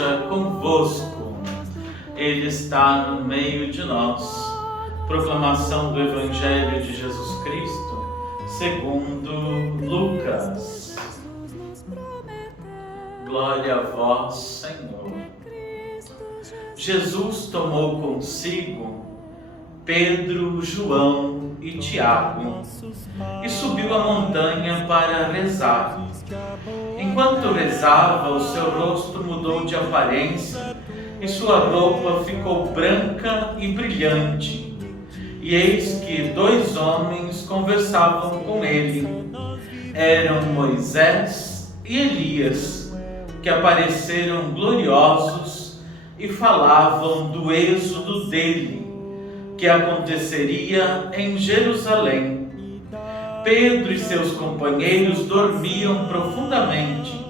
esteja convosco. Ele está no meio de nós. Proclamação do Evangelho de Jesus Cristo, segundo Lucas. Glória a vós, Senhor. Jesus tomou consigo Pedro, João e Tiago e subiu a montanha para rezar. Enquanto rezava, o seu rosto mudou de aparência e sua roupa ficou branca e brilhante. E eis que 2 homens conversavam com ele. Eram Moisés e Elias, que apareceram gloriosos e falavam do êxodo dele, que aconteceria em Jerusalém. Pedro e seus companheiros dormiam profundamente.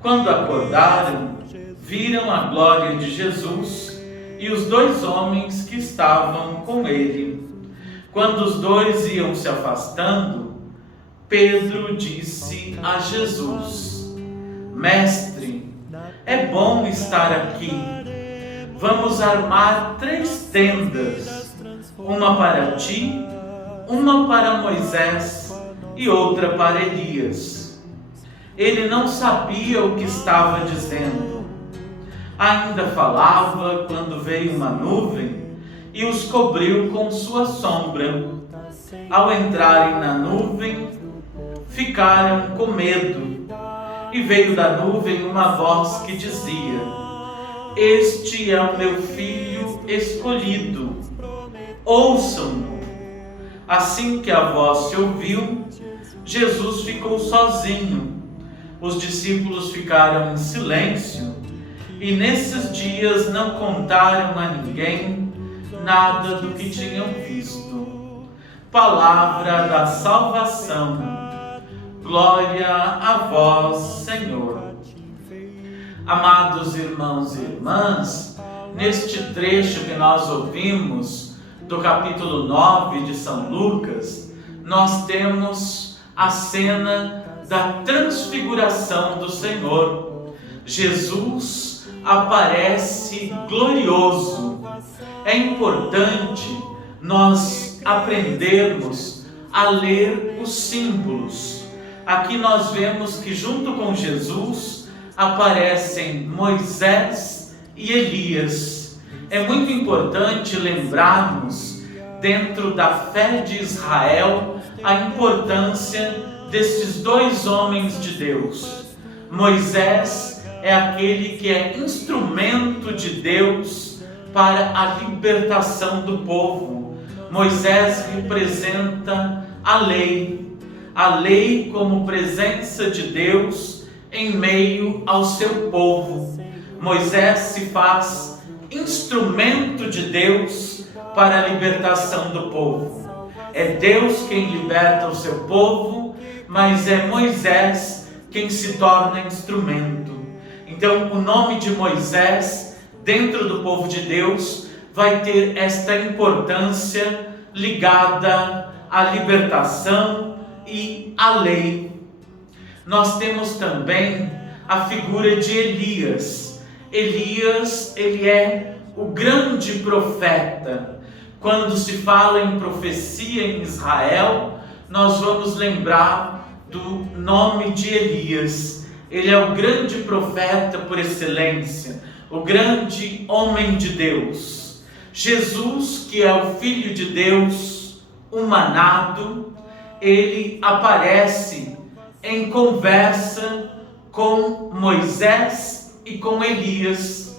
Quando acordaram, viram a glória de Jesus e os 2 homens que estavam com ele. Quando os 2 iam se afastando, Pedro disse a Jesus: Mestre, é bom estar aqui. Vamos armar 3 tendas, uma para ti, uma para Moisés e outra para Elias. Ele não sabia o que estava dizendo. Ainda falava quando veio uma nuvem e os cobriu com sua sombra. Ao entrarem na nuvem, ficaram com medo. E veio da nuvem uma voz que dizia: Este é o meu filho escolhido, ouçam-no. Assim que a voz se ouviu, Jesus ficou sozinho. Os discípulos ficaram em silêncio e nesses dias não contaram a ninguém nada do que tinham visto. Palavra da salvação. Glória a vós, Senhor. Amados irmãos e irmãs, neste trecho que nós ouvimos do capítulo 9 de São Lucas, nós temos a cena da transfiguração do Senhor. Jesus aparece glorioso. É importante nós aprendermos a ler os símbolos. Aqui nós vemos que junto com Jesus aparecem Moisés e Elias. É muito importante lembrarmos, dentro da fé de Israel, a importância destes 2 homens de Deus. Moisés é aquele que é instrumento de Deus para a libertação do povo. Moisés representa a lei como presença de Deus em meio ao seu povo. Moisés se faz instrumento de Deus para a libertação do povo. É Deus quem liberta o seu povo, mas é Moisés quem se torna instrumento. Então, o nome de Moisés, dentro do povo de Deus, vai ter esta importância ligada à libertação e à lei. Nós temos também a figura de Elias. Elias, ele é o grande profeta. Quando se fala em profecia em Israel, nós vamos lembrar do nome de Elias. Ele é o grande profeta por excelência, o grande homem de Deus. Jesus, que é o Filho de Deus humanado, ele aparece em conversa com Moisés e com Elias.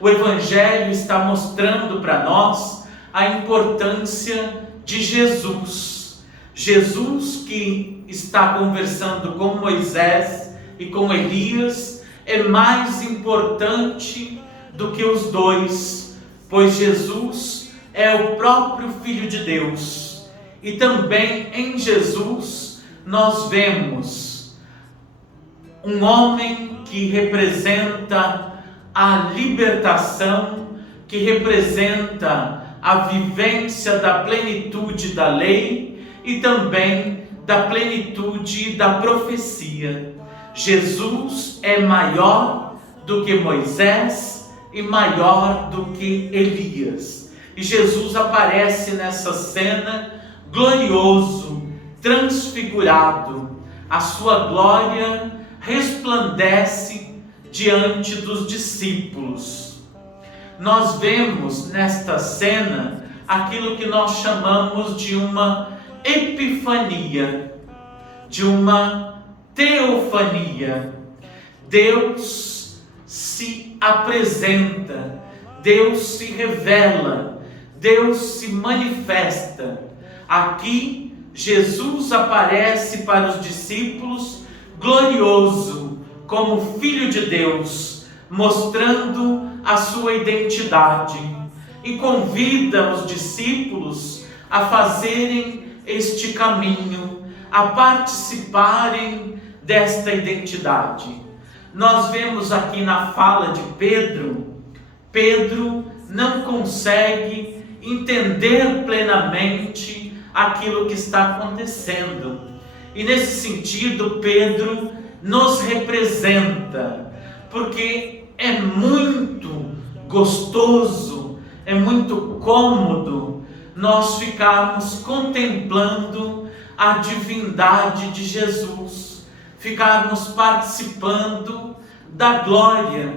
O Evangelho está mostrando para nós a importância de Jesus. Jesus que está conversando com Moisés e com Elias é mais importante do que os 2, pois Jesus é o próprio Filho de Deus. E também em Jesus nós vemos um homem que representa a libertação, que representa a vivência da plenitude da lei e também da plenitude da profecia. Jesus é maior do que Moisés e maior do que Elias. E Jesus aparece nessa cena glorioso, transfigurado. A sua glória resplandece diante dos discípulos. Nós vemos nesta cena aquilo que nós chamamos de uma epifania, de uma teofania. Deus se apresenta, Deus se revela, Deus se manifesta. Aqui Jesus aparece para os discípulos glorioso, como Filho de Deus, mostrando a sua identidade, e convida os discípulos a fazerem este caminho, a participarem desta identidade. Nós vemos aqui na fala de Pedro não consegue entender plenamente aquilo que está acontecendo. E nesse sentido, Pedro nos representa, porque é muito gostoso, é muito cômodo nós ficarmos contemplando a divindade de Jesus, ficarmos participando da glória.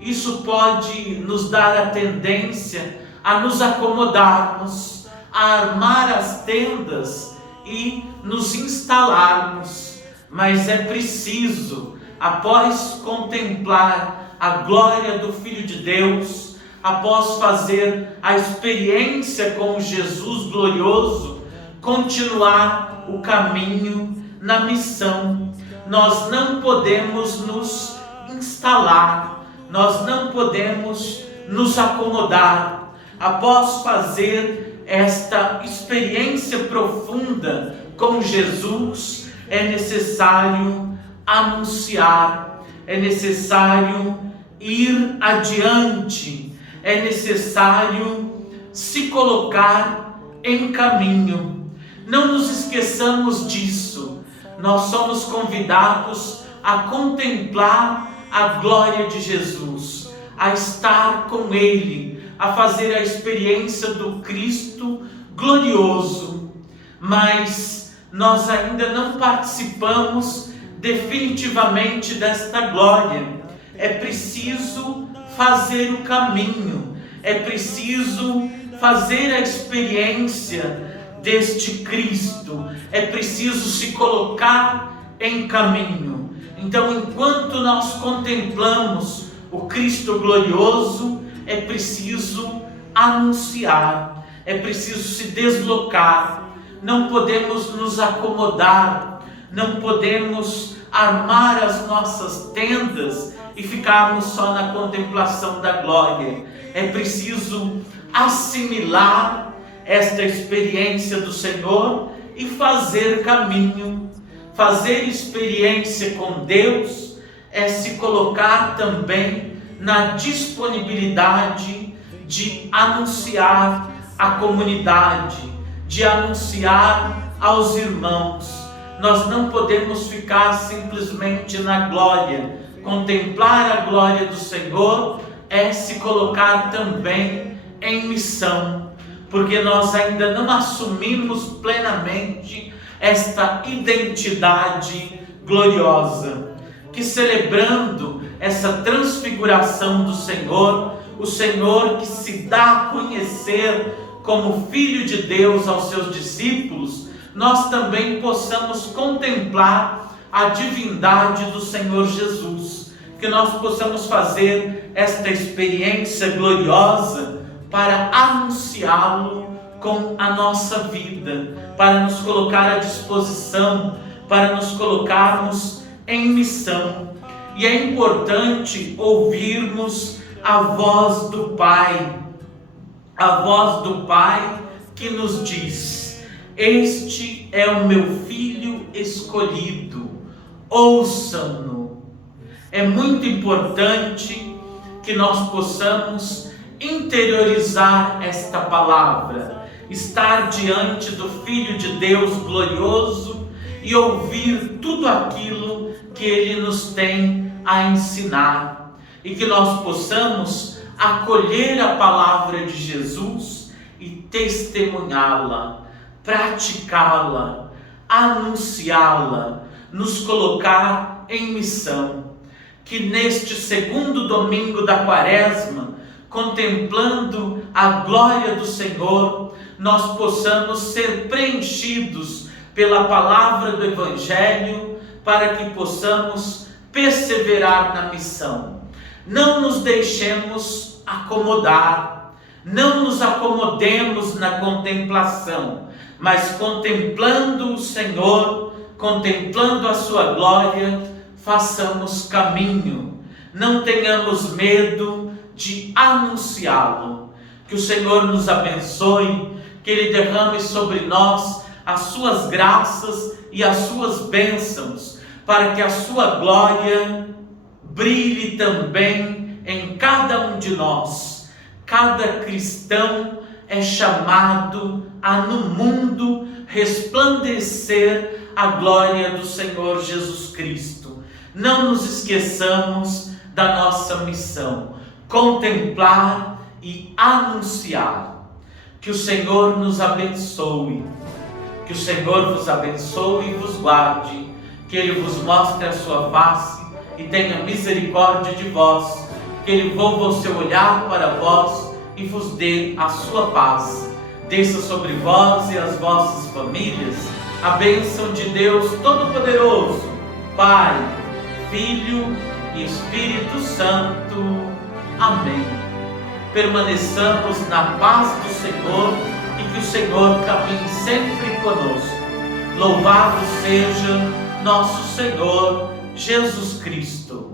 Isso pode nos dar a tendência a nos acomodarmos, a armar as tendas e nos instalarmos, mas é preciso, após contemplar a glória do Filho de Deus, após fazer a experiência com Jesus glorioso, continuar o caminho na missão. Nós não podemos nos instalar, nós não podemos nos acomodar. Após fazer esta experiência profunda com Jesus, é necessário anunciar, é necessário ir adiante, é necessário se colocar em caminho. Não nos esqueçamos disso. Nós somos convidados a contemplar a glória de Jesus, a estar com Ele, a fazer a experiência do Cristo glorioso. Mas nós ainda não participamos definitivamente desta glória. É preciso fazer o caminho, é preciso fazer a experiência deste Cristo, é preciso se colocar em caminho. Então, enquanto nós contemplamos o Cristo glorioso, é preciso anunciar, é preciso se deslocar. Não podemos nos acomodar, não podemos armar as nossas tendas e ficarmos só na contemplação da glória. É preciso assimilar esta experiência do Senhor e fazer caminho. Fazer experiência com Deus é se colocar também na disponibilidade de anunciar à comunidade, de anunciar aos irmãos. Nós não podemos ficar simplesmente na glória. Contemplar a glória do Senhor é se colocar também em missão, porque nós ainda não assumimos plenamente esta identidade gloriosa, que celebrando essa transfiguração do Senhor, o Senhor que se dá a conhecer como Filho de Deus aos seus discípulos, nós também possamos contemplar a divindade do Senhor Jesus, que nós possamos fazer esta experiência gloriosa para anunciá-lo com a nossa vida, para nos colocar à disposição, para nos colocarmos em missão. E é importante ouvirmos a voz do Pai, a voz do Pai que nos diz: este é o meu filho escolhido, ouçam-no. É muito importante que nós possamos interiorizar esta palavra, estar diante do Filho de Deus glorioso e ouvir tudo aquilo que Ele nos tem a ensinar. e que nós possamos acolher a palavra de Jesus e testemunhá-la, praticá-la, anunciá-la, nos colocar em missão. Que neste segundo domingo da Quaresma, contemplando a glória do Senhor, nós possamos ser preenchidos pela palavra do Evangelho, para que possamos perseverar na missão. Não nos deixemos acomodar, não nos acomodemos na contemplação, mas contemplando o Senhor, contemplando a sua glória, façamos caminho, não tenhamos medo de anunciá-lo. Que o Senhor nos abençoe, que Ele derrame sobre nós as suas graças e as suas bênçãos, para que a sua glória brilhe também em cada um de nós. Cada cristão é chamado a no mundo resplandecer a glória do Senhor Jesus Cristo. Não nos esqueçamos da nossa missão: contemplar e anunciar. Que o Senhor nos abençoe, que o Senhor vos abençoe e vos guarde, que Ele vos mostre a sua face e tenha misericórdia de vós, que Ele volva o seu olhar para vós e vos dê a sua paz. Desça sobre vós e as vossas famílias a bênção de Deus Todo-Poderoso, Pai, Filho e Espírito Santo. Amém. Permaneçamos na paz do Senhor e que o Senhor caminhe sempre conosco. Louvado seja nosso Senhor Jesus Cristo.